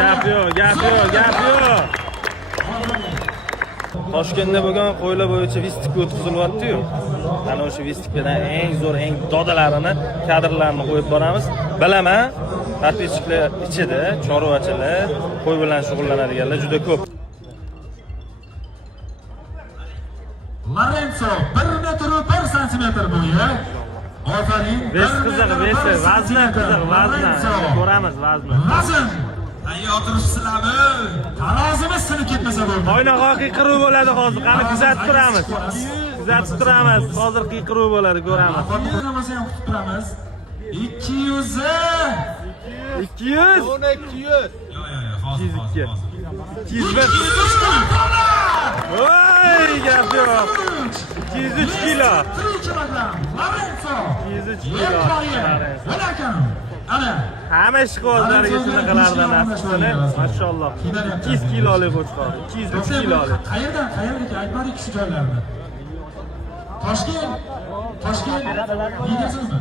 Gap yo'q. Toshkentda bo'lgan qo'ylar bo'yicha vistik o'tkazilyapti-yu. Ana o'sha vistikdan eng zo'r, eng dodalarini, kadrlarni qo'yib boramiz. Bilaman, tartibchilar ichida chorvachilar, qo'y bilan shug'ullanadiganlar juda ko'p. Lorenzo 1 metr 1 santimetr bo'yi. Ofarin. Vazn qiziq, vazn. Ko'ramiz vazni. Vazn. Tayyor turibsizlarmi? Tarozimiz sinib ketmasa bo'ldi. Oyna qiyiruv bo'ladi hozir. Qani kuzatib turamiz. Hozir qiyiruv bo'ladi, ko'ramiz. Bo'lmasa ham kutib turamiz. 200. 200. 200. Hozir. 201. Voy, gap yo'q. 203 kilo. 3 kilogramm. Lorenzo. 203 kilo. Ana. Hamma ishqibozlarga shunaqalardan nasibini, mashalloh. 200 kilolik qo'chqor, 203 kilolik. Qayerga aytmadik shu joylarni. Toshkent. Yegasizmi?